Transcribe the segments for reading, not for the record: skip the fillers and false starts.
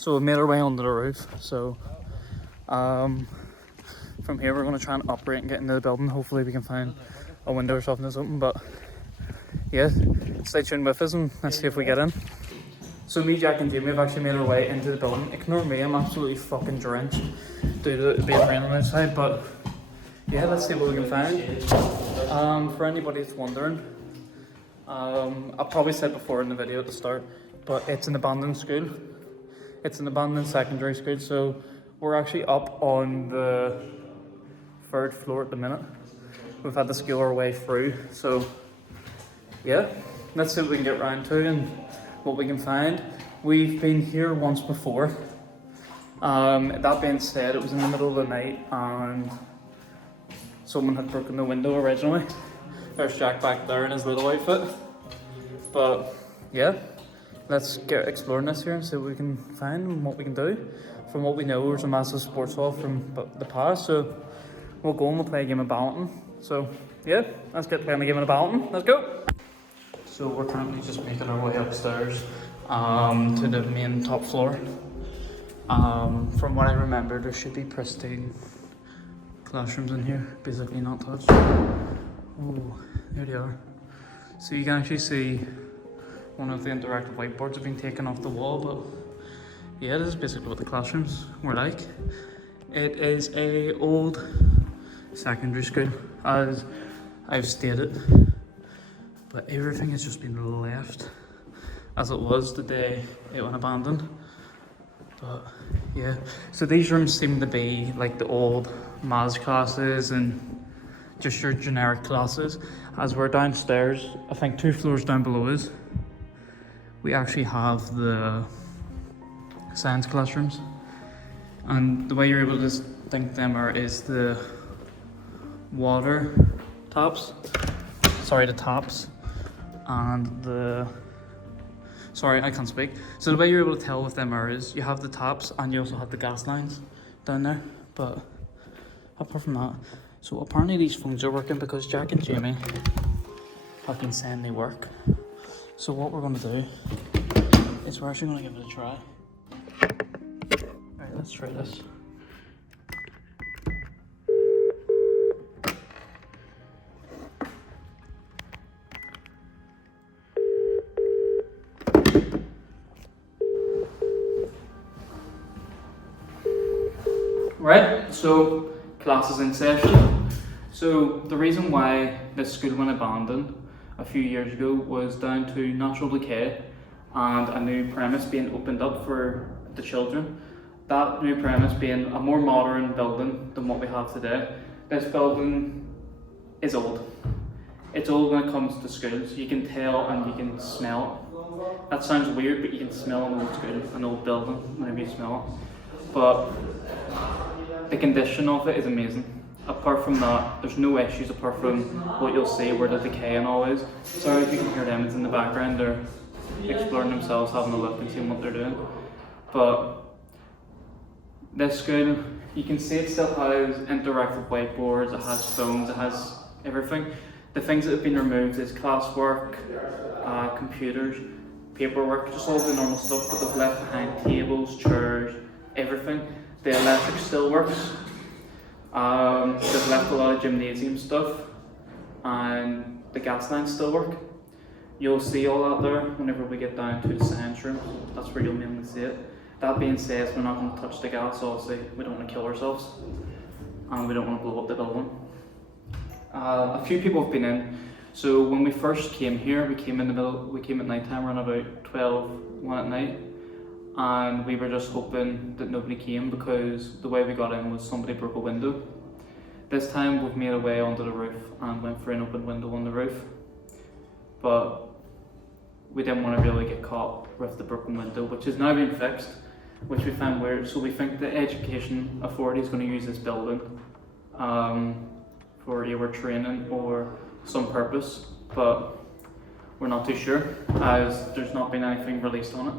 So we made our way onto the roof. So from here we're going to try and operate and get into the building. Hopefully we can find a window or something that's open, but yeah, stay tuned with us and let's see if we get in. So me, Jack and Jamie have actually made our way into the building. Ignore me, I'm absolutely fucking drenched due to it being raining outside, but yeah, let's see what we can find. For anybody that's wondering, I probably said before in the video at the start, but it's an abandoned school. It's an abandoned secondary school, so we're actually up on the 3rd floor at the minute. We've had to scale our way through, so yeah, let's see what we can get round to and what we can find. We've been here once before. That being said, it was in the middle of the night and someone had broken the window originally. There's Jack back there in his little outfit. But yeah, let's get exploring this here and see what we can find and what we can do. From what we know, there's a massive sports hall from the past, so we'll go and we'll play a game of badminton. So yeah, let's get playing a game of badminton. Let's go. So we're currently just making our way upstairs to the main top floor. From what I remember, there should be pristine classrooms in here, basically not touched. Oh, there they are. So you can actually see one of the interactive whiteboards have been taken off the wall, but yeah, this is basically what the classrooms were like. It is a old secondary school, as I've stated, but everything has just been left as it was the day it went abandoned. But yeah, so these rooms seem to be like the old maths classes and just your generic classes. As we're downstairs, I think 2 floors down below us, we actually have the science classrooms, and the way you're able to distinct them is the water taps, the taps, and I can't speak. So the way you're able to tell with them is you have the taps and you also have the gas lines down there, but apart from that, so apparently these phones are working because Jack and Jamie have been saying they work. So what we're going to do is we're actually going to give it a try. Alright, let's try this. Right, so class is in session. So the reason why this school went abandoned a few years ago was down to natural decay and a new premise being opened up for the children. That new premise being a more modern building than what we have today. This building is old. It's old when it comes to schools. You can tell and you can smell it. That sounds weird, but you can smell an old school, an old building whenever you smell it. But the condition of it is amazing. Apart from that, there's no issues apart from what you'll see where the decay and all is. Sorry if you can hear them, it's in the background. They're exploring themselves, having a look and seeing what they're doing. But this school, you can see it still has interactive whiteboards, it has phones, it has everything. The things that have been removed is classwork, computers, paperwork, just all the normal stuff, but they've left behind tables, chairs, everything. The electric still works. They've left a lot of gymnasium stuff and the gas lines still work. You'll see all that there whenever we get down to the science room. That's where you'll mainly see it. That being said, we're not going to touch the gas, obviously. We don't want to kill ourselves and we don't want to blow up the building. A few people have been in. So when we first came here, we came at night time, around about 1 at night. And we were just hoping that nobody came because the way we got in was somebody broke a window. This time we've made our way onto the roof and went for an open window on the roof. But we didn't want to really get caught with the broken window, which is now being fixed, which we found weird. So we think the Education Authority is going to use this building for either training or some purpose, but we're not too sure as there's not been anything released on it.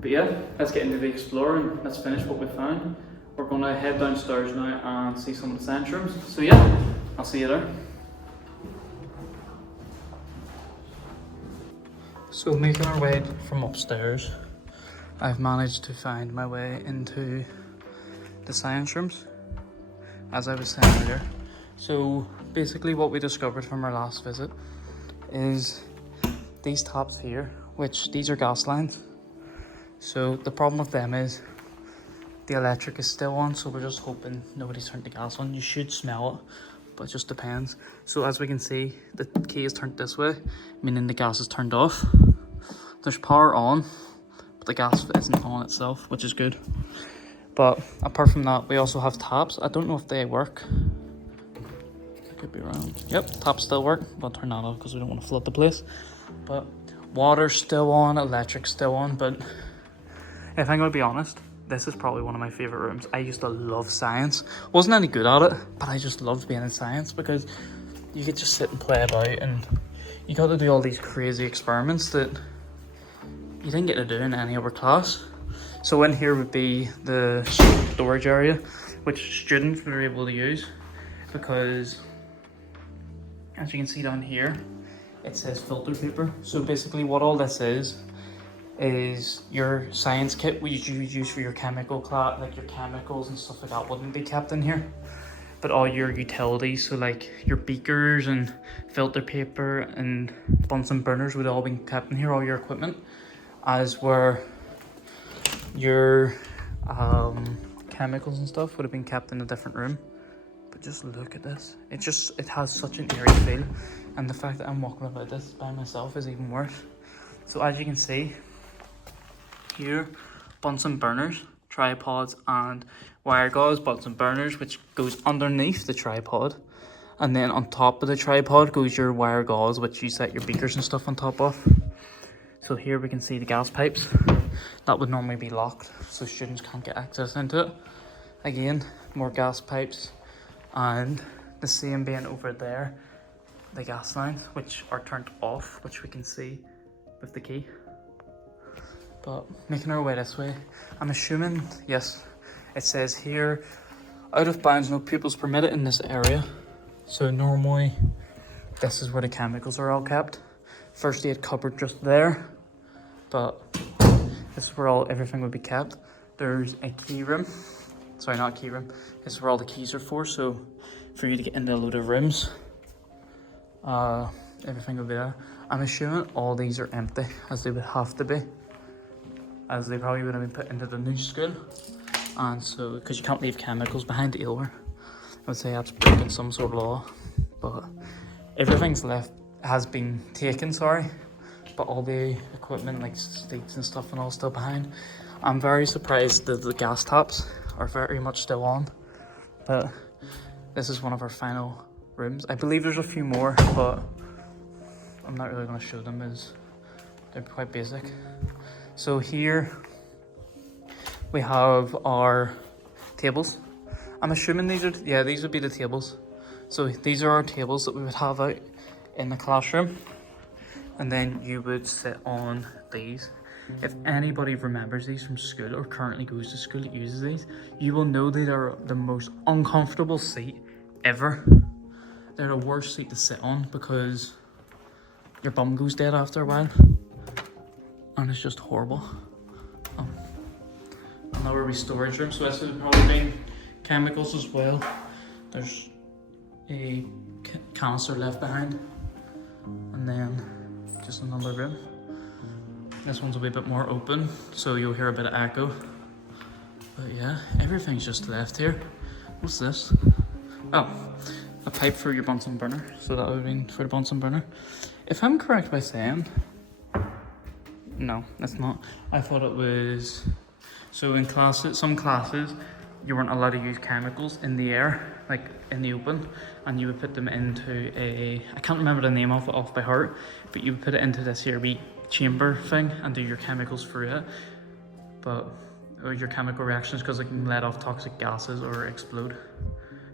But yeah, let's get into the explore and let's finish what we found. We're going to head downstairs now and see some of the science rooms. So yeah, I'll see you there. So making our way from upstairs, I've managed to find my way into the science rooms, as I was saying earlier. So basically what we discovered from our last visit is these taps here, which these are gas lines. So the problem with them is the electric is still on, so we're just hoping nobody's turned the gas on. You should smell it, but it just depends. So as we can see, the key is turned this way, meaning the gas is turned off. There's power on, but the gas isn't on itself, which is good. But apart from that, we also have taps. I don't know if they work. I could be wrong. Yep, taps still work. We'll turn that off because we don't want to flood the place. But water's still on, electric's still on. But if I'm going to be honest, this is probably one of my favourite rooms. I used to love science. Wasn't any good at it, but I just loved being in science because you could just sit and play about, and you got to do all these crazy experiments that you didn't get to do in any other class. So in here would be the storage area, which students were able to use because, as you can see down here, it says filter paper. So basically what all this is your science kit, which you use for your chemical class, like your chemicals and stuff like that wouldn't be kept in here. But all your utilities, so like your beakers and filter paper and Bunsen burners would all be kept in here, all your equipment, as were your chemicals and stuff would have been kept in a different room. But just look at this. It has such an eerie feel, and the fact that I'm walking about this by myself is even worse. So as you can see here, Bunsen burners, tripods and wire gauze. Bunsen burners, which goes underneath the tripod, and then on top of the tripod goes your wire gauze, which you set your beakers and stuff on top of. So here we can see the gas pipes that would normally be locked, so students can't get access into it. Again, more gas pipes, and the same being over there, the gas lines, which are turned off, which we can see with the key. But making our way this way, I'm assuming, yes, it says here, out of bounds, no pupils permitted in this area. So normally, this is where the chemicals are all kept. First aid cupboard just there, but this is where everything would be kept. There's a key room, sorry, not a key room, this is where all the keys are for, so for you to get into a load of rooms, everything will be there. I'm assuming all these are empty, as they would have to be, as they probably would have been put into the new school. And so, because you can't leave chemicals behind either, I would say that's breaking some sort of law. But everything's left, has been taken, sorry, but all the equipment like seats and stuff and all still behind. I'm very surprised that the gas taps are very much still on, but this is one of our final rooms. I believe there's a few more, but I'm not really going to show them as they're quite basic. So here we have our tables. I'm assuming these would be the tables. So these are our tables that we would have out in the classroom, and then you would sit on these. If anybody remembers these from school or currently goes to school that uses these, you will know they are the most uncomfortable seat ever. They're the worst seat to sit on because your bum goes dead after a while, and it's just horrible. Another storage room, so this would probably be chemicals as well. There's a canister left behind, and then just another room. This one's a wee bit more open, so you'll hear a bit of echo. But yeah, everything's just left here. What's this? Oh, a pipe for your Bunsen burner. So that would have been for the Bunsen burner. If I'm correct by saying, no, that's not. I thought it was, so in classes, some classes, you weren't allowed to use chemicals in the air, like in the open, and you would put them into I can't remember the name of it off by heart, but you would put it into this here wee chamber thing and do your chemicals through it, or your chemical reactions, because it can let off toxic gases or explode.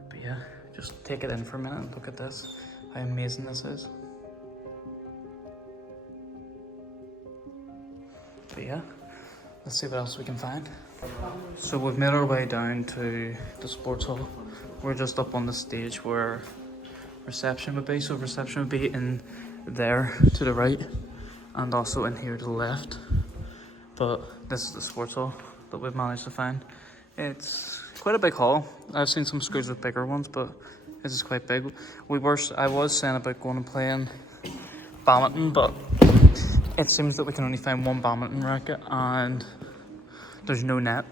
But yeah, just take it in for a minute and look at this, how amazing this is. But yeah, let's see what else we can find. So we've made our way down to the sports hall. We're just up on the stage where reception would be. So reception would be in there to the right, and also in here to the left. But this is the sports hall that we've managed to find. It's quite a big hall. I've seen some schools with bigger ones, but this is quite big. I was saying about going and playing badminton, but it seems that we can only find one badminton racket and there's no net.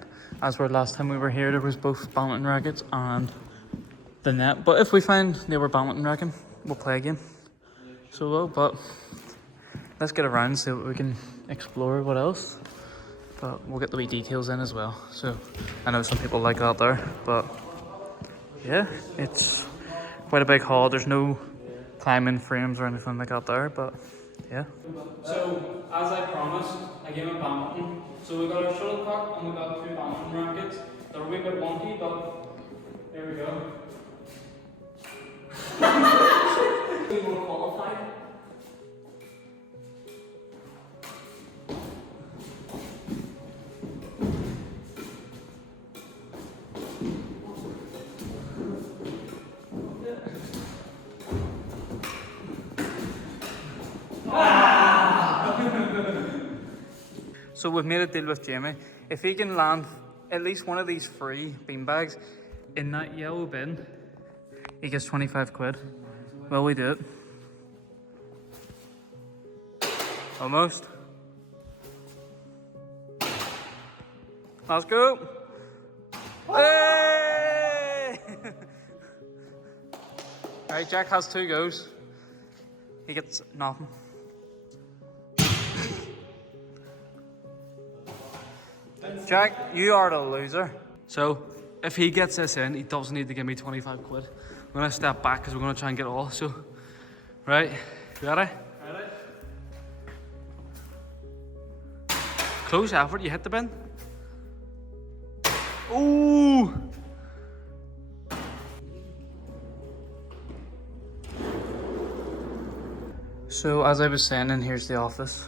As where last time we were here, there was both badminton rackets and the net. But if we find the other badminton racket, we'll play again. So well, but let's get around and see what we can explore, what else. But we'll get the wee details in as well. So I know some people like that there, but yeah, it's quite a big hall. There's no climbing frames or anything like that there, but yeah. So as I promised, a game of badminton. So we got our shuttlecock and we got 2 badminton rackets. They're a wee bit wonky, but there we go. We were qualified. So we've made a deal with Jamie. If he can land at least one of these free beanbags in that yellow bin, he gets 25 quid. Will we do it? Almost. Let's go. Hey! Alright, Jack has 2 goes. He gets nothing. Jack, you are the loser. So, if he gets this in, he doesn't need to give me 25 quid. I'm going to step back because we're going to try and get it all. So, right, you ready? Ready? Close effort, you hit the bin. Ooh! So as I was saying, and here's the office.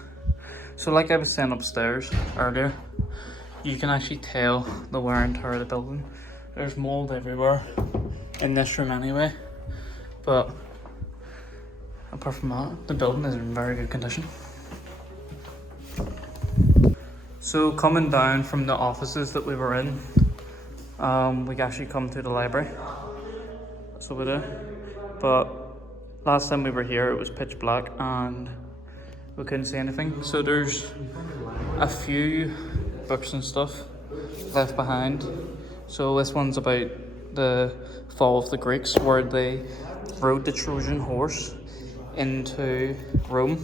So like I was saying upstairs earlier, you can actually tell the wear and tear of the building. There's mold everywhere in this room anyway, but apart from that, the building is in very good condition. So coming down from the offices that we were in, we actually come to the library. That's what we do. But last time we were here, it was pitch black and we couldn't see anything. So there's a few books and stuff left behind. So this one's about the fall of the Greeks, where they rode the Trojan horse into Rome.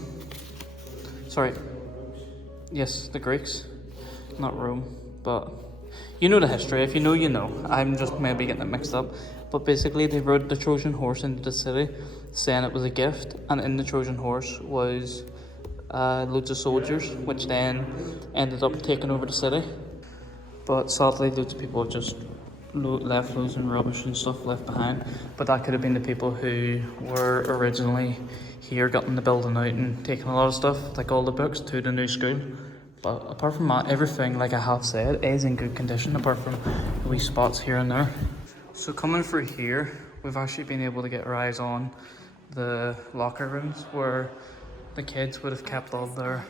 Sorry, yes, the Greeks, not Rome, but you know the history. If you know, you know. I'm just maybe getting it mixed up. But basically they rode the Trojan horse into the city, saying it was a gift, and in the Trojan horse was loads of soldiers, which then ended up taking over the city. But sadly, loads of people just left loads of rubbish and stuff left behind. But that could have been the people who were originally here, getting the building out and taking a lot of stuff, like all the books, to the new school. But apart from that, everything, like I have said, is in good condition, apart from the wee spots here and there. So coming through here, we've actually been able to get our eyes on the locker rooms where the kids would have kept all their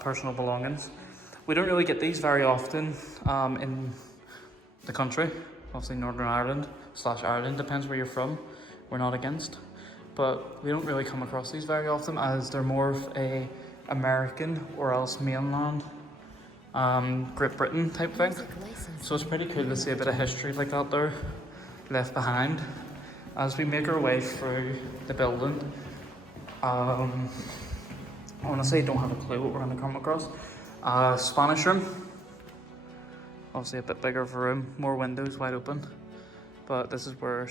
personal belongings. We don't really get these very often in the country, obviously Northern Ireland / Ireland, depends where you're from, we're not against. But we don't really come across these very often, as they're more of a American or else mainland Great Britain type thing. So it's pretty cool to see a bit of history like that there left behind. As we make our way through the building, honestly, I don't have a clue what we're going to come across. Spanish room, obviously a bit bigger of a room, more windows wide open, but this is where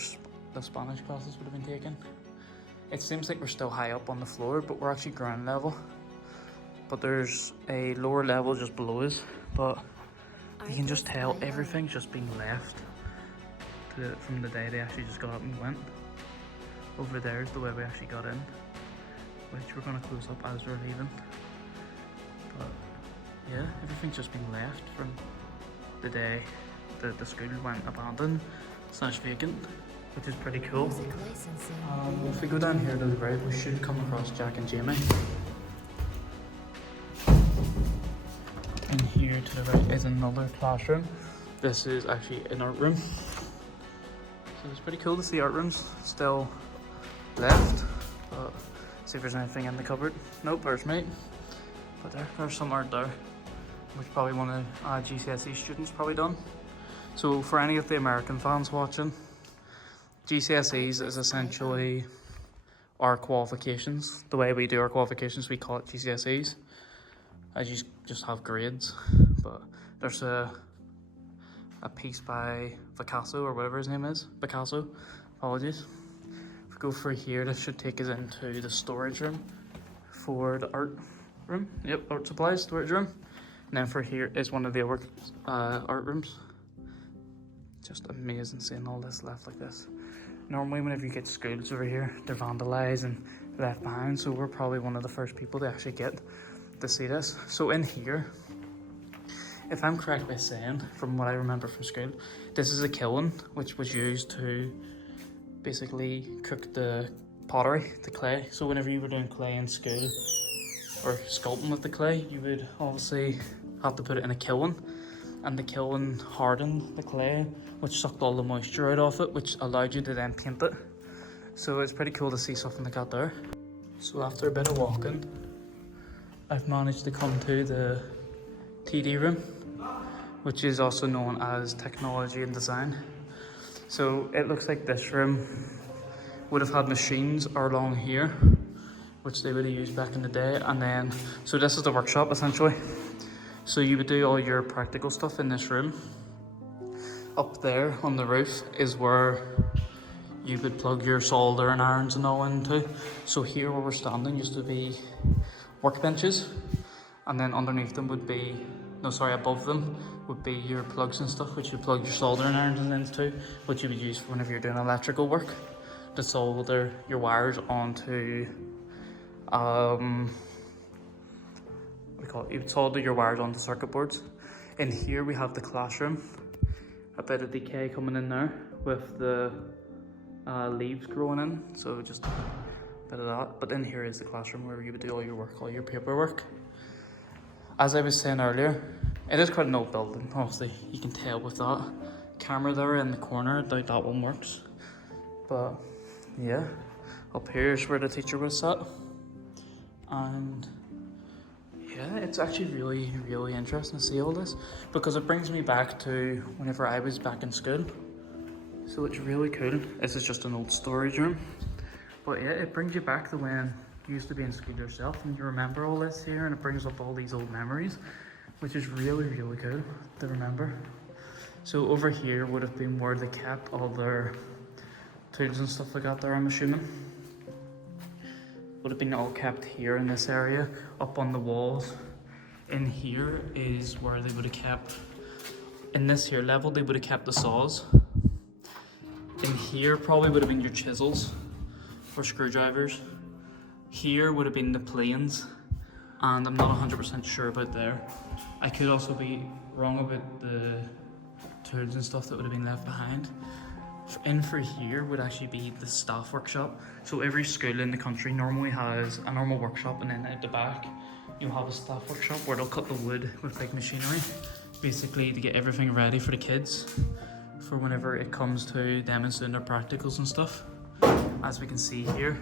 the Spanish classes would have been taken. It seems like we're still high up on the floor, but we're actually ground level. But there's a lower level just below us, but you can just tell everything's just been left from the day they actually just got up and went. Over there is the way we actually got in, which we're going to close up as we're leaving. But yeah, everything's just been left from the day that the school went abandoned / vacant, which is pretty cool. If we go down here to the right, we should come across Jack and Jamie. In here to the right is another classroom. This is actually an art room. So it's pretty cool to see art rooms still left. But see if there's anything in the cupboard. Nope, there's mate. But there's some art there, which probably one of GCSE students probably done. So for any of the American fans watching, GCSEs is essentially our qualifications. The way we do our qualifications, we call it GCSEs. As you just have grades, but there's a piece by Picasso or whatever his name is. Picasso, apologies. If we go through here, this should take us into the storage room for the art room. Yep, art supplies, storage room. And then for here is one of the art rooms. Just amazing seeing all this left like this. Normally whenever you get schools over here, they're vandalized and left behind, so we're probably one of the first people to actually get to see this. So in here, if I'm correct by saying, from what I remember from school, this is a kiln which was used to basically cook the pottery, the clay. So whenever you were doing clay in school or sculpting with the clay, you would obviously have to put it in a kiln, and the kiln hardened the clay, which sucked all the moisture out of it, which allowed you to then paint it. So it's pretty cool to see something like that there. So after a bit of walking, I've managed to come to the TD room, which is also known as Technology and Design. So it looks like this room would have had machines along here, which they would have used back in the day. And then, so this is the workshop essentially. So you would do all your practical stuff in this room. Up there on the roof is where you would plug your solder and irons and all into. So here where we're standing used to be workbenches, and then underneath them would be, above them would be your plugs and stuff, which you plug your solder and irons into, which you would use whenever you're doing electrical work, to solder your wires onto, you would solder your wires onto circuit boards. In here we have the classroom, a bit of decay coming in there with the leaves growing in, so just bit of that. But in here is the classroom where you would do all your work, all your paperwork. As I was saying earlier, it is quite an old building, obviously you can tell with that camera there in the corner. I doubt that one works, but yeah, up here is where the teacher was sat. And yeah, it's actually really interesting to see all this, because it brings me back to whenever I was back in school. So it's really cool. This is just an old storage room. But yeah, it brings you back to when you used to be in school yourself and you remember all this here, and it brings up all these old memories, which is really cool to remember. So over here would have been where they kept all their tools and stuff like that there, I'm assuming. Would have been all kept here in this area, up on the walls. In here is where they would have kept, in this here level, they would have kept the saws. In here probably would have been your chisels or screwdrivers. Here would have been the planes, and I'm not 100% sure about there. I could also be wrong about the tools and stuff that would have been left behind. In for here would actually be the staff workshop. So every school in the country normally has a normal workshop, and then at the back you'll have a staff workshop where they'll cut the wood with like machinery, basically to get everything ready for the kids for whenever it comes to them and doing their practicals and stuff. As we can see here,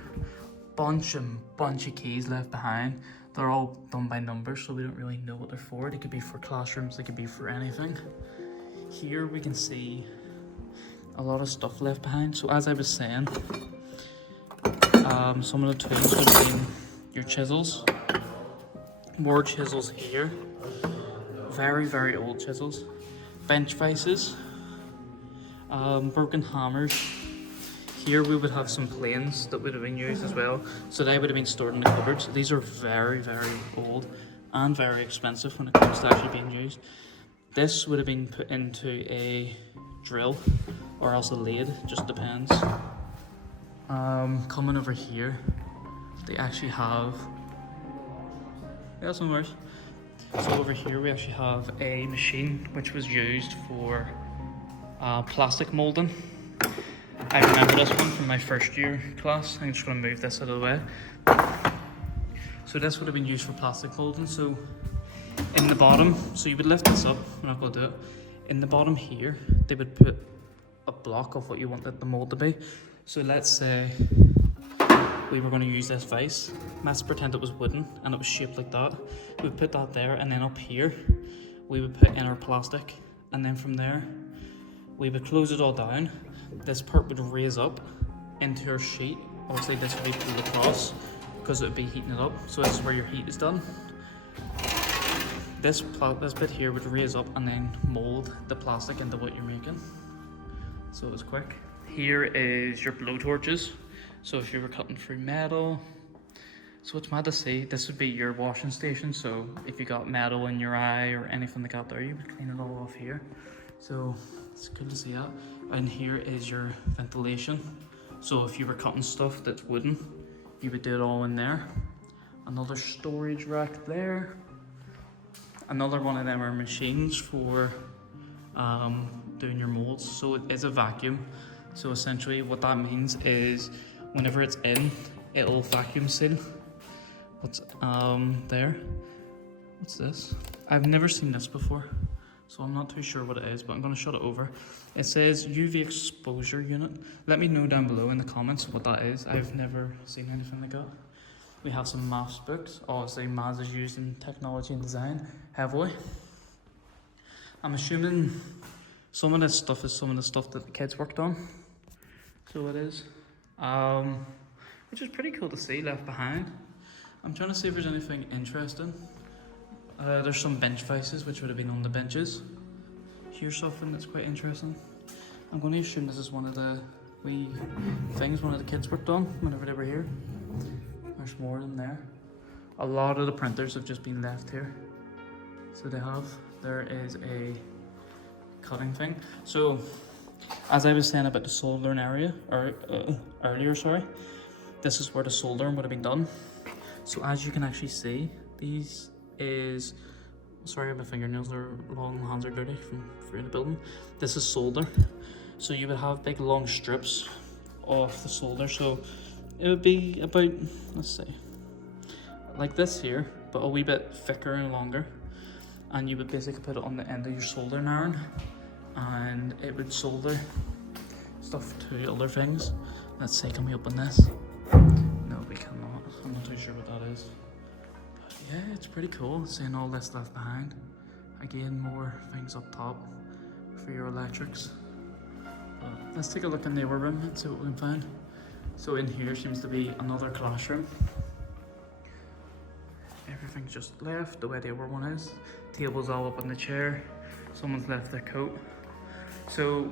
bunch of keys left behind. They're all done by numbers, so we don't really know what they're for. They could be for classrooms, they could be for anything. Here we can see a lot of stuff left behind. So as I was saying, some of the tools would have been your chisels. More chisels here. Very old chisels. Bench vices. Broken hammers. Here we would have some planes that would have been used as well. So they would have been stored in the cupboards. These are very old and very expensive when it comes to actually being used. This would have been put into a drill or else a lathe, just depends. Coming over here, they actually have, some worse. So over here we actually have a machine which was used for plastic molding. I remember this one from my first year class. I'm just going to move this out of the way. So this would have been used for plastic molding. So in the bottom, so you would lift this up, I'm not going to do it. In the bottom here, they would put a block of what you wanted the mold to be. So let's say we were going to use this vase. Let's pretend it was wooden and it was shaped like that. We would put that there, and then up here, we would put in our plastic. And then from there, we would close it all down. This part would raise up into our sheet. Obviously this would be pulled across because it would be heating it up. So this is where your heat is done. This bit here would raise up and then mold the plastic into what you're making. So it's quick. Here is your blow torches. So if you were cutting through metal, so it's mad to see, this would be your washing station. So if you got metal in your eye or anything like that there, you would clean it all off here. So it's good to see that. And here is your ventilation. So if you were cutting stuff that's wooden, you would do it all in there. Another storage rack there. Another one of them are machines for doing your molds. So it is a vacuum. So essentially what that means is whenever it's in, it'll vacuum seal. What's there? What's this? I've never seen this before, so I'm not too sure what it is, but I'm going to shut it over. It says UV exposure unit. Let me know down below in the comments what that is. I've never seen anything like that. We have some maths books. Obviously, maths is used in technology and design heavily. I'm assuming some of this stuff is some of the stuff that the kids worked on. So it is. Which is pretty cool to see left behind. I'm trying to see if there's anything interesting. There's some bench vices which would have been on the benches. Here's something that's quite interesting. I'm going to assume this is one of the wee things one of the kids worked on whenever they were here. There's more in there. A lot of the printers have just been left here. So there is a cutting thing. So as I was saying about the soldering area, or earlier, sorry, this is where the soldering would have been done. So as you can actually see, these is, sorry my fingernails are long, my hands are dirty from through the building. This is solder. So you would have big long strips of the solder. So it would be about, let's say, like this here, but a wee bit thicker and longer. And you would basically put it on the end of your soldering iron, and it would solder stuff to other things. Let's say, can we open this? No, we cannot. I'm not too sure what that is. But yeah, it's pretty cool seeing all this left behind. Again, more things up top for your electrics. But let's take a look in the other room and see what we can find. So in here seems to be another classroom. Everything's just left the way the other one is. Table's all up on the chair. Someone's left their coat. So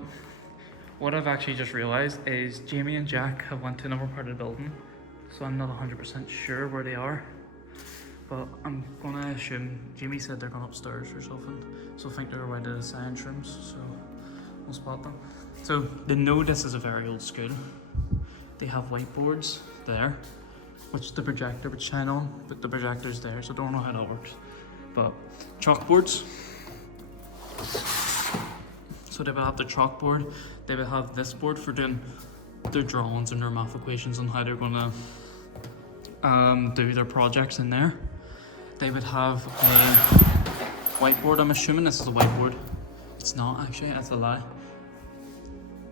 what I've actually just realised is Jamie and Jack have went to another part of the building. So I'm not 100% sure where they are. But I'm gonna assume, Jamie said they're going upstairs or something. So I think they're away to the science rooms, so we'll spot them. So they know this is a very old school. They have whiteboards there, which the projector would shine on, but the projector's there, so I don't know how that works. But chalkboards. So they would have the chalkboard, they would have this board for doing their drawings and their math equations on how they're gonna do their projects in there. They would have a whiteboard. I'm assuming this is a whiteboard. It's not actually, that's a lie.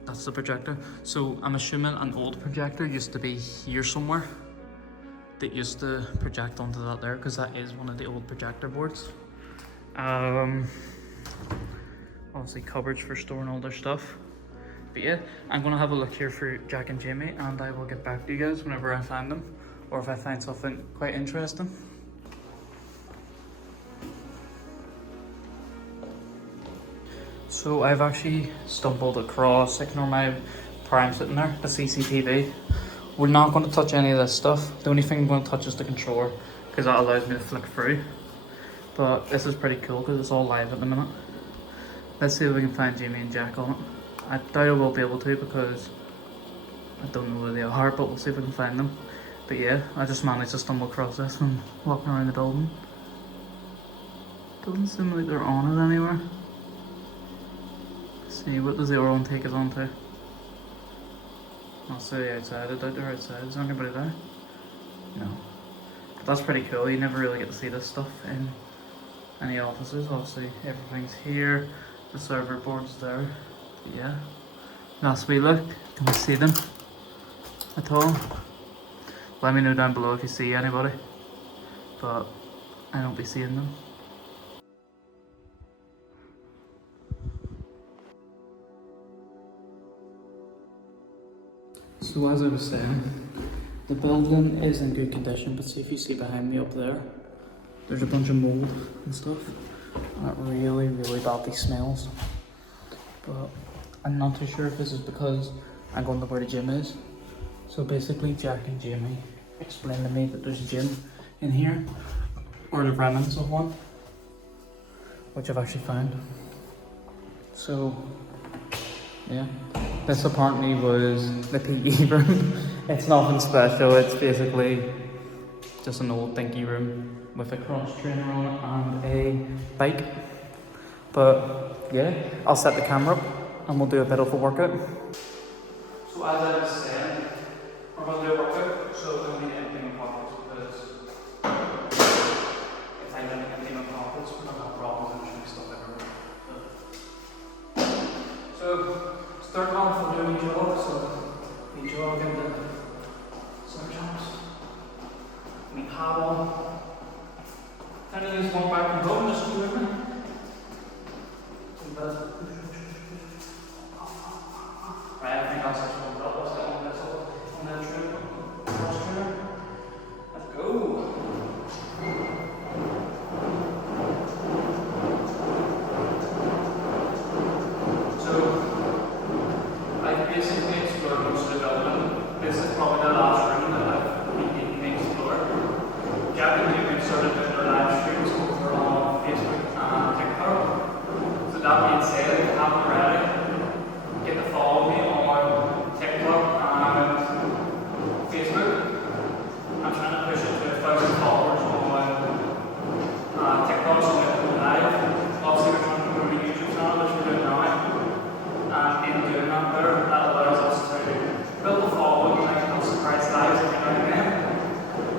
That's the projector. So I'm assuming an old projector used to be here somewhere. That used to project onto that there, because that is one of the old projector boards. Obviously cupboards for storing all their stuff. But yeah, I'm gonna have a look here for Jack and Jamie, and I will get back to you guys whenever I find them, or if I find something quite interesting. So I've actually stumbled across, ignore my prime sitting there, the CCTV. We're not going to touch any of this stuff. The only thing I'm going to touch is the controller, because that allows me to flick through. But this is pretty cool because it's all live at the minute. Let's see if we can find Jamie and Jack on it. I doubt I will be able to because I don't know where they are, but we'll see if we can find them. But yeah, I just managed to stumble across this when walking around the building. Doesn't seem like they're on it anywhere. Let's see, what does the other one take us on to? I'll say outside. I doubt they're outside. Is there anybody there? No. But that's pretty cool. You never really get to see this stuff in any offices. Obviously everything's here, the server board's there. But yeah, last we look, can we see them at all? Let me know down below if you see anybody, but I don't be seeing them. So as I was saying, the building is in good condition, but see if you see behind me up there, there's a bunch of mold and stuff, and it really badly smells. But I'm not too sure if this is because I'm going to where the gym is. So basically Jack and Jamie explained to me that there's a gym in here, or the remnants of one, which I've actually found. So yeah, this apparently was the PE room. It's nothing special, it's basically just an old dinky room with a cross trainer on it and a bike. But yeah, I'll set the camera up and we'll do a bit of a workout. So as I was saying, we're going to do a workout, so don't need anything in pockets because if I don't need anything in pockets, we're going to have problems and stuff everywhere. So start off with doing a jog, so we jog into some jumps, we paddle, and then just walk back and go, just do everything. Right, I think I'll set one up, let's get on that trainer, cross trainer. Let's go. So, I basically explored most of the building. This is probably the last room that I've been explored. Jack and Jamie started doing their live streams over on Facebook and TikTok. So that being said, if you haven't already, get to follow me on TikTok and Facebook. I'm trying to push it to 1,000 followers on TikTok, so I'm going live. Obviously, we're trying to grow a YouTube channel, which we're doing now. And in doing that, that allows us to build a following, like surprise lives every now and then,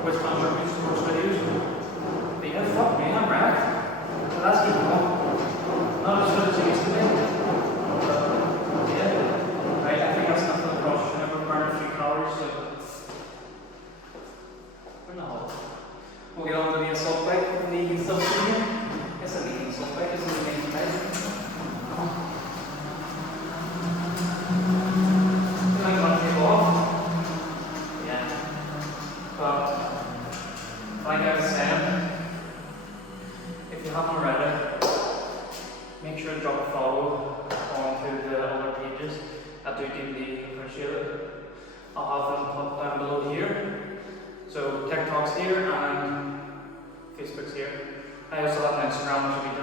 which contributes towards videos. But yeah, fuck me, I'm wrecked. So that's good enough. Not as good as it used to be. But yeah, right, I think that's enough for the cross. I never burned a few calories, so we're not. We'll get on to the assault bike, the vegan stuff here. It's a vegan assault bike, it's a vegan bike. I'm going to take off. Yeah. But like I was saying, if you haven't already, make sure to drop a follow onto the other pages. I do deeply appreciate it. I'll have them put down below here. So TikTok's here and Facebook's here. I also have an Instagram which will be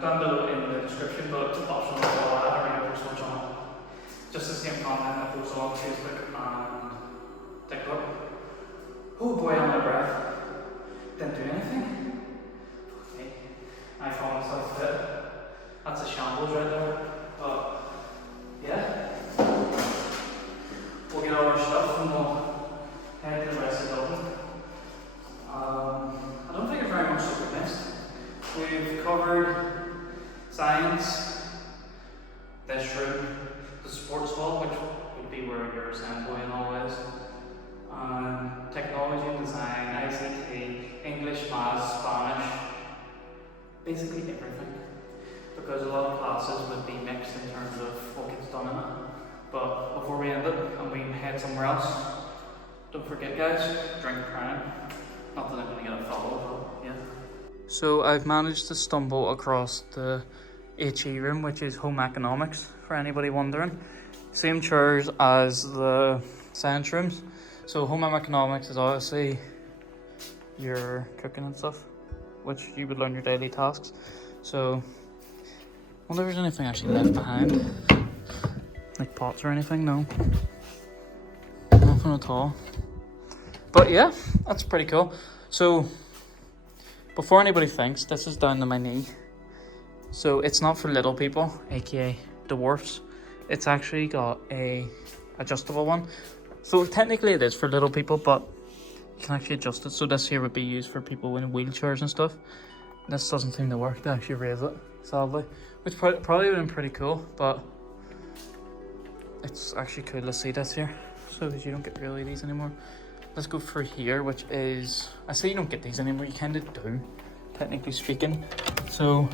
down below in the description, but it's optional as well. I don't really post much on it. Just the same content I post on Facebook and TikTok. Oh boy, I'm out of breath. Didn't do anything. Okay. I found myself fit. That's a shambles right there. But yeah. We'll get all our stuff and we'll head to the rest of the building. I don't think I've very much that we missed. We've covered science, this room, the sports hall, which would be where your assembly and all is, technology and design, ICT, English, maths, Spanish, basically everything. Because a lot of classes would be mixed in terms of what gets done in it. But before we end it and we head somewhere else, don't forget guys, drink Crown. Not that I'm going to get a follow, but yeah. So I've managed to stumble across the HE room, which is home economics, for anybody wondering. Same chairs as the science rooms. So home economics is obviously your cooking and stuff, which you would learn your daily tasks. So I wonder if there's anything actually left behind, like pots or anything. No, nothing at all. But yeah, that's pretty cool. So before anybody thinks, this is down to my knee. So it's not for little people, aka dwarfs. It's actually got a adjustable one. So technically it is for little people, but you can actually adjust it. So this here would be used for people in wheelchairs and stuff. This doesn't seem to work to actually raise it, sadly. Which probably would have been pretty cool, but it's actually cool to see this here. So you don't get really these anymore. Let's go through here, which is, I say you don't get these anymore, you kind of do, technically speaking. So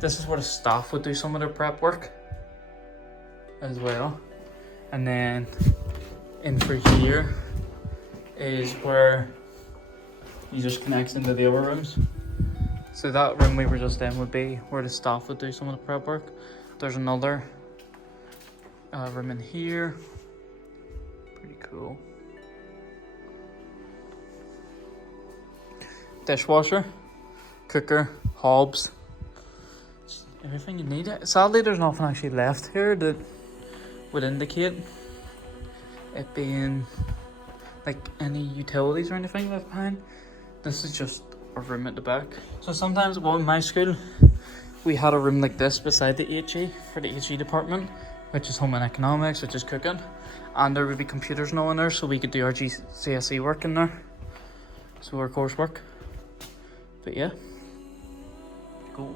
this is where the staff would do some of their prep work as well. And then in through here is where you just connect into the other rooms. So that room we were just in would be where the staff would do some of the prep work. There's another room in here. Pretty cool. Dishwasher, cooker, hobs, just everything you need. Sadly, there's nothing actually left here that would indicate it being like any utilities or anything left behind. This is just a room at the back. So sometimes, well, in my school, we had a room like this beside the HE for the HE department, which is home and economics, which is cooking, and there would be computers and all in there, so we could do our GCSE work in there, so our coursework. But yeah, cool.